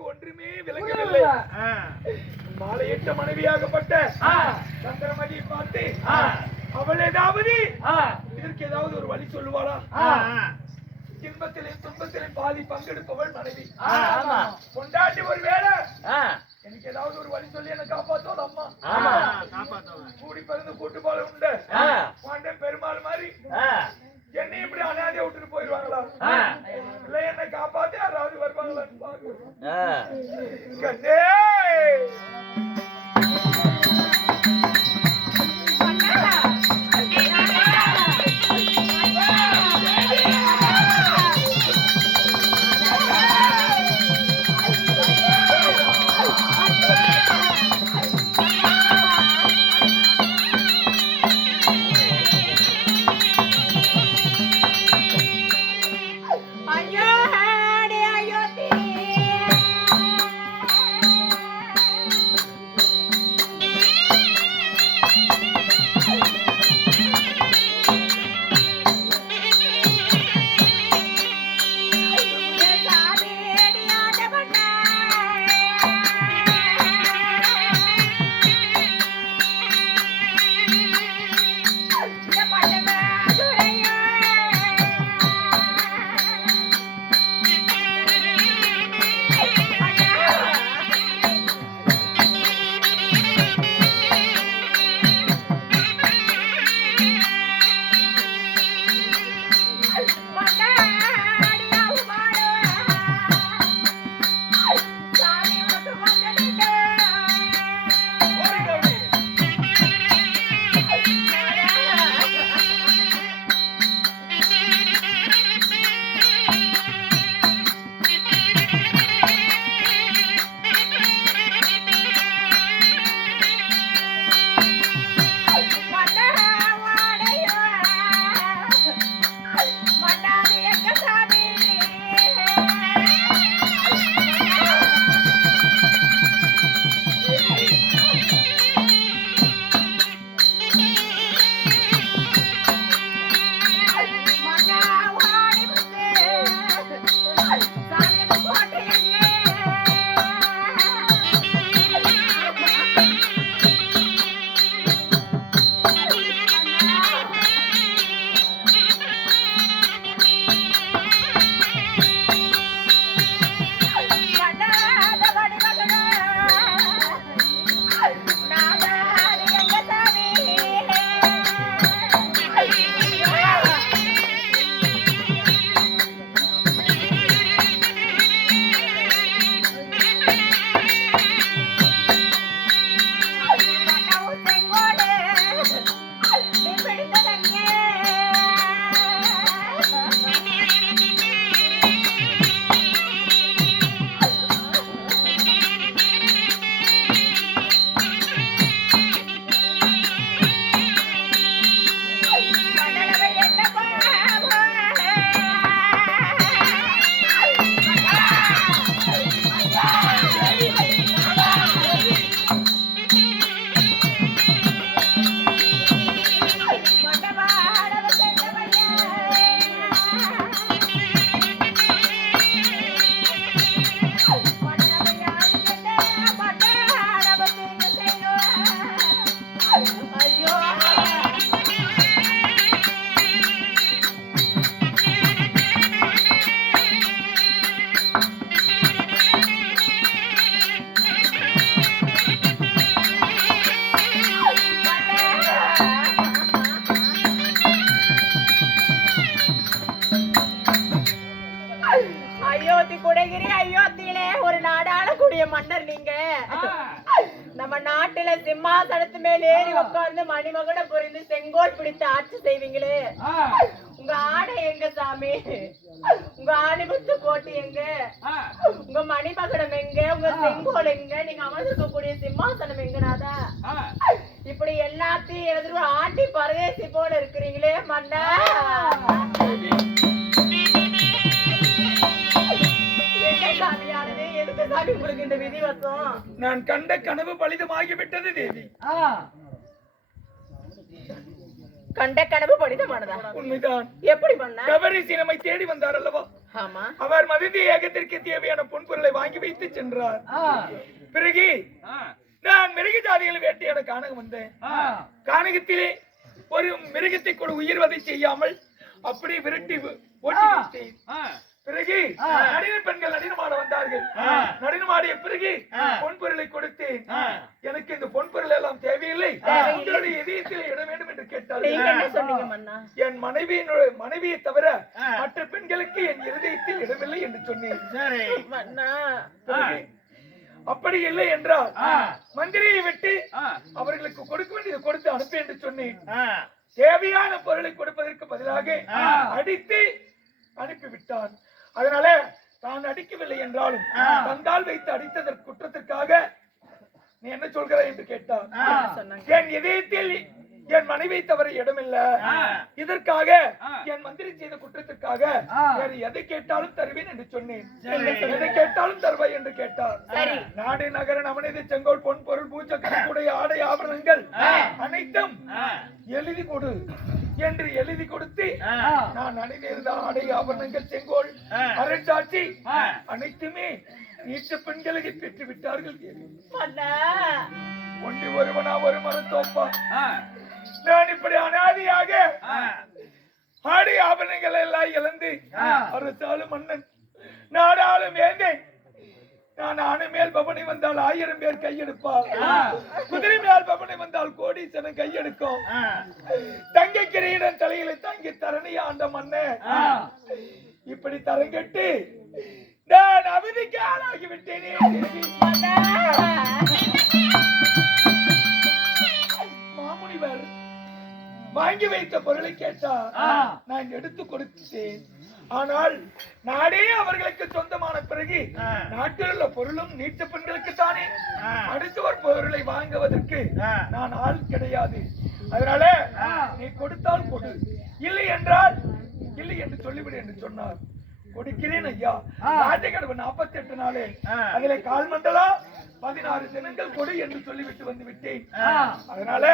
எனக்கு ஒன்றுமே விளங்கவில்லை. மாலையிட்ட மனைவியாகப்பட்ட சந்திரமதியை பார்த்து அவள் ஏதாவது இதற்கு ஏதாவது ஒரு வழி சொல்லுவாளா? இன்பத்திலே துன்பத்திலே பாதி பங்கெடுப்பவள் மனைவி. கொண்டாட்டி ஒரு வேலை எனக்கு ஏதாவது ஒரு வழி சொல்லி என்ன காப்பாத்தோம் அம்மா? கூடி பிறந்து கூட்டு போல உண்டு. பாண்டே பெருமாள் மாதிரி. என்னை இப்படி அனாதைய விட்டுட்டு போயிடுவாங்களா? இல்ல என்ன காப்பாத்தி யாராவது பாக்குறேன் கண்ணே! உங்க ஆடை எங்க சாமி? உங்க ஆணிபுத்து கோட்டு எங்க? உங்க மணிமகுடம் எங்க? உங்க செங்கோல் எங்க? நீங்க அமர்ந்திருக்கக்கூடிய சிம்மாசனம் எங்க நாதா? இப்படி எல்லாத்தையும் எதிர்வு ஆட்டி பரதேசி போல இருக்கிறீங்களே மன்னா? என்ன சாமியானது எதுக்கு சாமி உங்களுக்கு இந்த விதிவசம்? நான் கண்ட கனவு பலிதமாகிவிட்டது தேவி. கண்ட கனவு படிதமானதா உண்மைதான். எப்படி பண்ண? கவரிசி நம்மை தேடி வந்தார் அல்லவா ஆமா. அவர் மதிதி ஏகத்திற்கு தேவையான பொன்பொருளை வாங்கி வைத்து சென்றார். பிறகு நான் மிருக ஜாதிகளை வேட்டையாட காணகம் வந்தேன். கானகத்திலே ஒரு மிருகத்தை கூட உயிர்வதை செய்யாமல் அப்படி விரட்டி ஓட்டி பிறகு நடின பெண்கள் நடனமாட வந்தார்கள். நடனமாடிய பிறகு பொன்பொருளை கொடுத்தேன். எனக்கு இந்த பொன்பொருள் எல்லாம் தேவையில்லை. உங்களுடைய இதயத்தில் இட வேண்டும் என்று கேட்டார்கள். என்ன சொன்னீங்க மன்னா. என் மனைவியினுடைய மனைவியை தவிர மற்ற பெண்களுக்கு என் இருதயத்தில் இடமில்லை என்று சொன்னேன். அப்படி இல்லை என்றால் மந்திரியை விட்டு அவர்களுக்கு கொடுக்க வேண்டியதை கொடுத்து அனுப்பு என்று சொன்னேன். தேவையான பொருளை கொடுப்பதற்கு பதிலாக அடித்து அனுப்பிவிட்டான். அதனால தான் அடிக்கவில்லை என்றாலும் தந்தால் வைத்து அடித்ததற்கு குற்றத்திற்காக நீ என்ன சொல்கிறாய் என்று கேட்டார். என் இதயத்தில் என் மனைவியை தவிர இடமில்ல. இதற்காக என் மந்திரி செய்த குற்றத்திற்காக வேறு எதை கேட்டாலும் தருவேன் என்று சொன்னேன். எதை கேட்டாலும் தருவாய் என்று கேட்டார். சரி. நாடு நகர நவநீத செங்கோல் பொன் பொருள் பூஜை ஆடை ஆபரணங்கள் அனைத்தும் எழுதி கொடு என்று எழுதி கொடுத்து நான் அணிந்திருந்த ஆடை ஆபரணங்கள் செங்கோல் அரசாட்சி அனைத்துமே நீச்ச பெண்களுக்கு பெற்று விட்டார்கள் ஒன்றி ஒருவனா ஒரு மரத்தோப்பா நான் இப்படி அனாதியாக ஆடை ஆபரணங்கள் எல்லாம் இழந்து அரசாலும் மன்னன் நாடாளும் வேந்தேன் நான் ஆணை மேல் பவனி வந்தால் ஆயிரம் பேர் கையெடுப்பார். குதிரை மேல் பவனி வந்தால் கோடீசனம் கையெடுக்கும். தங்க கிரீடன் தலையில தங்கி தரணி ஆண்ட மன்னன். இப்படி தரங்கட்டு நான் அவதிக்கு ஆளாகி விட்டேனே மாமுனிவர் வாங்கி வைத்த பொருளை கேட்டா நான் எடுத்து கொடுத்தேன். ஆனால் நாடே அவர்களுக்கு சொந்தமான பிறகு நாட்டில் உள்ள பொருளும் நீட்ட பெண்களுக்கு தானே. அடுத்தவர் பொருளை வாங்குவதற்கு நான் ஆள் கிடையாது. அதனால நீ கொடுத்தால் கொடு. இல்லை என்றால் இல்லை என்று சொல்லிவிடு என்று சொன்னார். கொடுக்கிறேன் ஐயா. ராஜகடவு நாற்பத்தி எட்டு நாளே அதிலே கால் மண்டலா பதினாறு தினங்கள் கொடு என்று சொல்லிவிட்டு வந்து விட்டேன். அதனால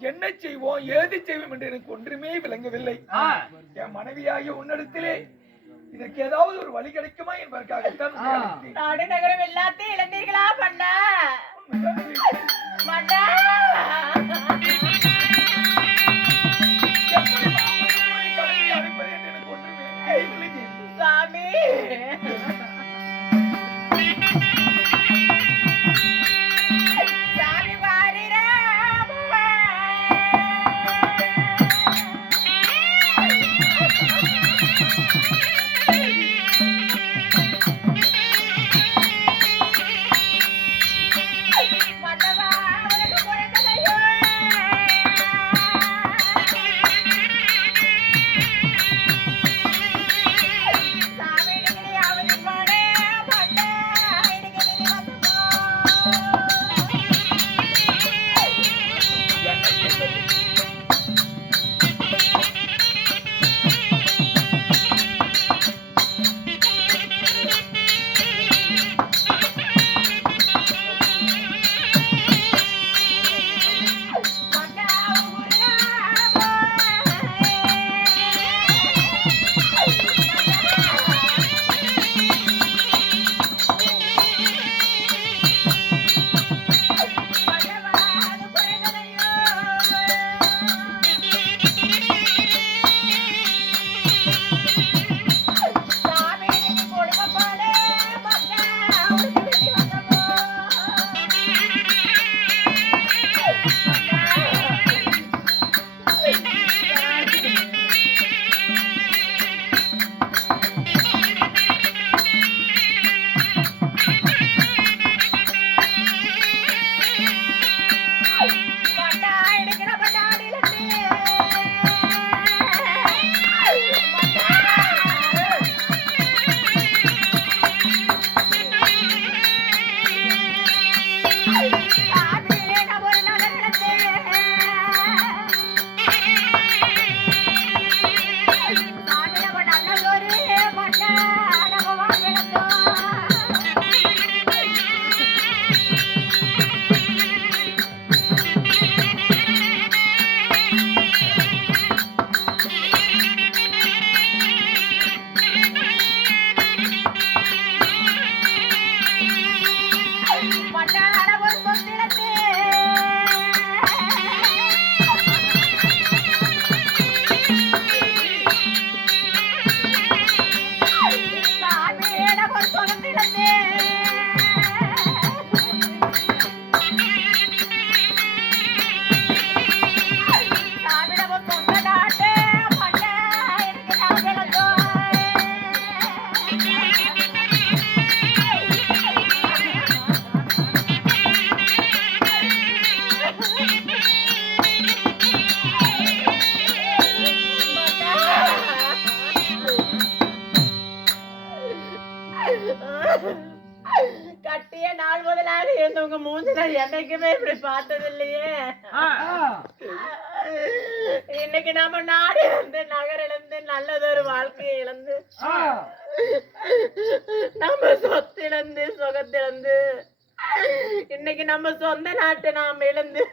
என்ன செய்வோம் ஏது செய்வோம் என்று எனக்கு ஒன்றுமே விளங்கவில்லை. என் மனைவியாகிய உன்னிடத்திலே இதற்கு ஏதாவது ஒரு வழி கிடைக்குமா என்பதற்காகத்தான். நாடு நகரம் எல்லாத்தையும் இழந்தீர்களா பண்ணா இன்னைக்கு நம்ம நாடு இழந்து நகர் இழந்து நல்லதொரு வாழ்க்கையை இழந்து. நம்ம சொத்து இழந்து சுகத்திழந்து இன்னைக்கு நம்ம சொந்த நாட்டை நாம் இழந்து.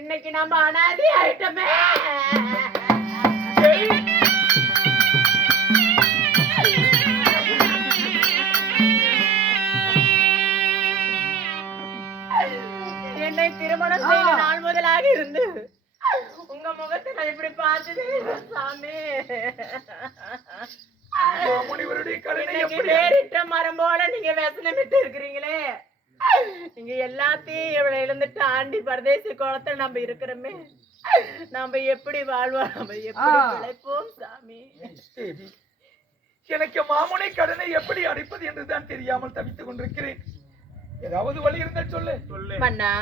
இன்னைக்கு நம்ம அனாதி ஆயிட்டோமே. என்னை திருமணம் செய்த நாள் முதலாக இருந்து உங்க முகத்தை நான் இப்படி பார்த்ததே சாமி. வேறிட்ட மரம் போல நீங்க விட்டு இருக்கிறீங்களே. நீங்க எல்லாத்தையும் இவ்வளவு இழந்துட்டு ஆண்டி பரதேசி குளத்துல நம்ம இருக்கிறோமே. நாம எப்படி வாழ்வோம்? நம்ம எப்படி பிழைப்போம் சாமி? எனக்கு மாமுனை கடனை எப்படி அடைப்பது என்றுதான் தெரியாமல் தவித்துக் கொண்டிருக்கிறேன். ஏதாவது வழி இருந்தால் சொல்லு. சொல்லு மன்னா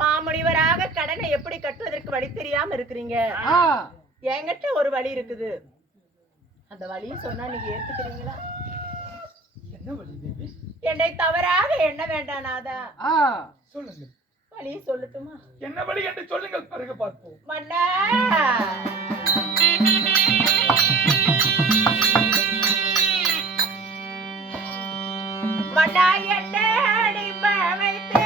மாமுனிவராக கடனை எப்படி கட்டுவதற்கு வழி தெரியாம இருக்கிறீங்க? என்கிட்ட ஒரு வழி இருக்குது. அந்த வழியை சொன்னா நீங்க ஏத்துக்கிறீங்களா? என்ன என்னை தவறாக எண்ண வேண்டாம் நாதா. சொல்லுங்க. வழி சொல்லட்டுமா? என்ன வழி என்று சொல்லுங்கள் பிறகு பார்ப்போம். மன்னா. மன்னா என்ன அடிப்ப வைத்து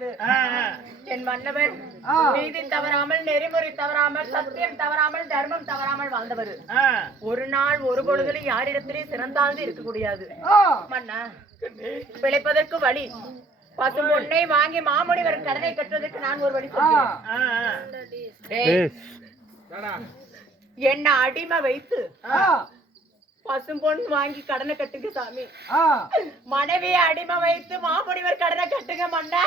கூடாது என் மன்னவர் நீதி தவறாமல் நெறிமுறை தவறாமல் சத்தியம் தவறாமல் தர்மம் தவறாமல் வாழ்ந்தவர். ஒரு நாள் ஒரு பொழுதிலும் யாரிடத்திலேயும் சிறந்தாழ்ந்து இருக்க மன்னா பிழைப்பதற்கு வழி. பசு பொண்ணை வாங்கி மாமுனிவர் கடனை கட்டுவதற்கு நான் ஒரு வழி சொல்கிறேன். டேய், என்ன அடிமை வைத்து பசும்பொன் வாங்கி கடனை கட்டுங்க சாமி. மனைவியை அடிமை வைத்து மாமுனிவர் கடனை கட்டுங்க மன்னா.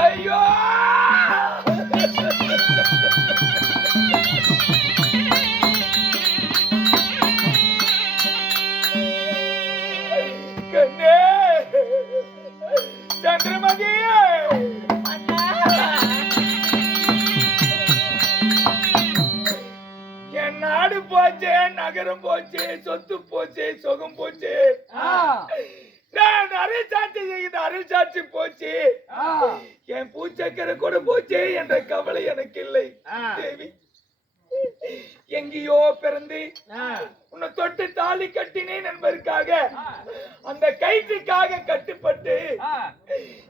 ஐயோ! எங்கேயோ பிறந்து உன்னை தொட்டு தாலி கட்டினேன் என்பதற்காக அந்த கயிற்றுக்காக கட்டுப்பட்டு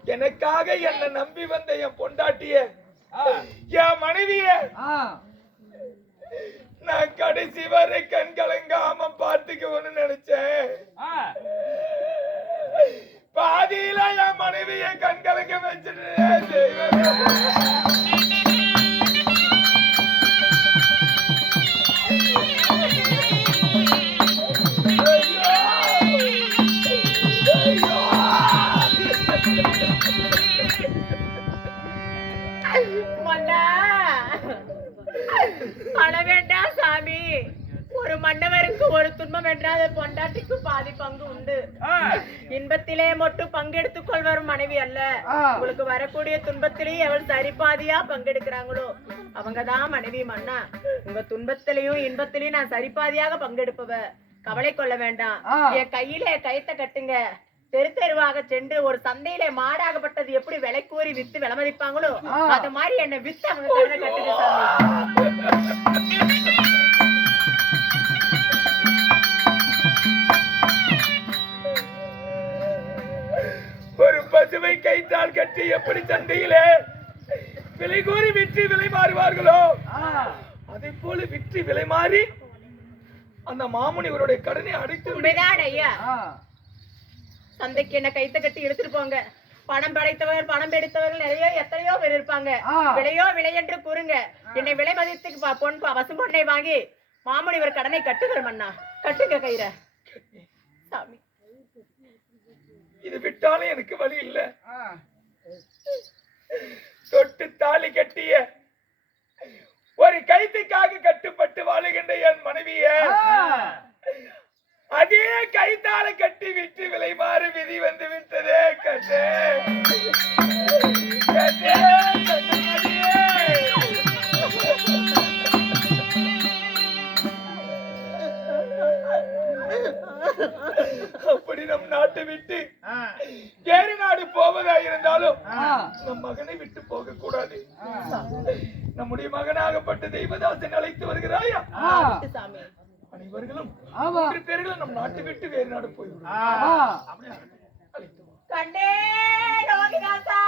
எனக்காக என்னை நம்பி வந்த என் பொண்டாட்டிய என் மனைவிய நான் கடைசி வரை கண் கலங்காம பார்த்துக்கணும்னு நினைச்சேன். பாதியில என் பிறக்க வச்சிட்டு தெய்வமே மன்னா என்றால் பொண்டாட்டிக்கு பாதி பங்கு உண்டு. இன்பத்திலே மட்டும் பங்கெடுத்துக் கொள்வரும் மனைவி அல்ல. உங்களுக்கு வரக்கூடிய துன்பத்திலேயே எவள் சரிபாதியா பங்கெடுக்கிறாங்களோ அவங்கதான் மனைவி மன்னா. உங்க துன்பத்திலையும் இன்பத்திலையும் நான் சரிபாதியாக பங்கெடுப்பவ. கவலை கொள்ள வேண்டாம். என் கையில கயத்தை கட்டுங்க. தெரு தெருவாக சென்று ஒரு சந்தையில மாடாகப்பட்டது எப்படி விலை கூறி வித்து விலமதிப்பாங்களோ அது மாதிரி என்ன வித்து அவங்க கட்டுங்க பசுவை கைத்தால் கட்டி எப்படி சந்தையிலே விலை கூறி விற்று விலை மாறுவார்களோ? அதை போல விற்று விலை மாறி அந்த மாமுனிவருடைய கடனை அடைத்து. உண்மைதான் ஐயா. சந்தைக்கு என்ன கைத்த கட்டி எடுத்துட்டு போங்க. பணம் படைத்தவர்கள் பணம் பெடுத்தவர்கள் நிறைய எத்தனையோ பேர் இருப்பாங்க. விலையோ விலை என்று கூறுங்க. என்னை விலை மதித்து ப- பொன் ப- பசும் பொண்ணை வாங்கி மாமுனிவர் கடனை கட்டுங்கள் மன்னா. கட்டுங்க கயிற. சாமி. இது விட்டாலும் எனக்கு வழி இல்ல. தொட்டு தாலி கட்டிய ஒரு கைத்துக்காக கட்டுப்பட்டு வாழுகின்ற என் மனைவிய அதே கைத்தால கட்டி விட்டு விலை மாறு விதி வந்து விட்டதே கண்ணே கண்ணே, அப்படி நம் நாட்டை விட்டு வேறு நாடு போவதா இருந்தாலும் நம் மகனை விட்டு போக கூடாது. நம்முடைய மகனாகப்பட்ட தெய்வதாசன் அழைத்து வருகிறாயா? அனைவர்களும் பேர்களும் நம் நாட்டை விட்டு வேறு நாடு போய்விடும். கண்டே யோகிநாதா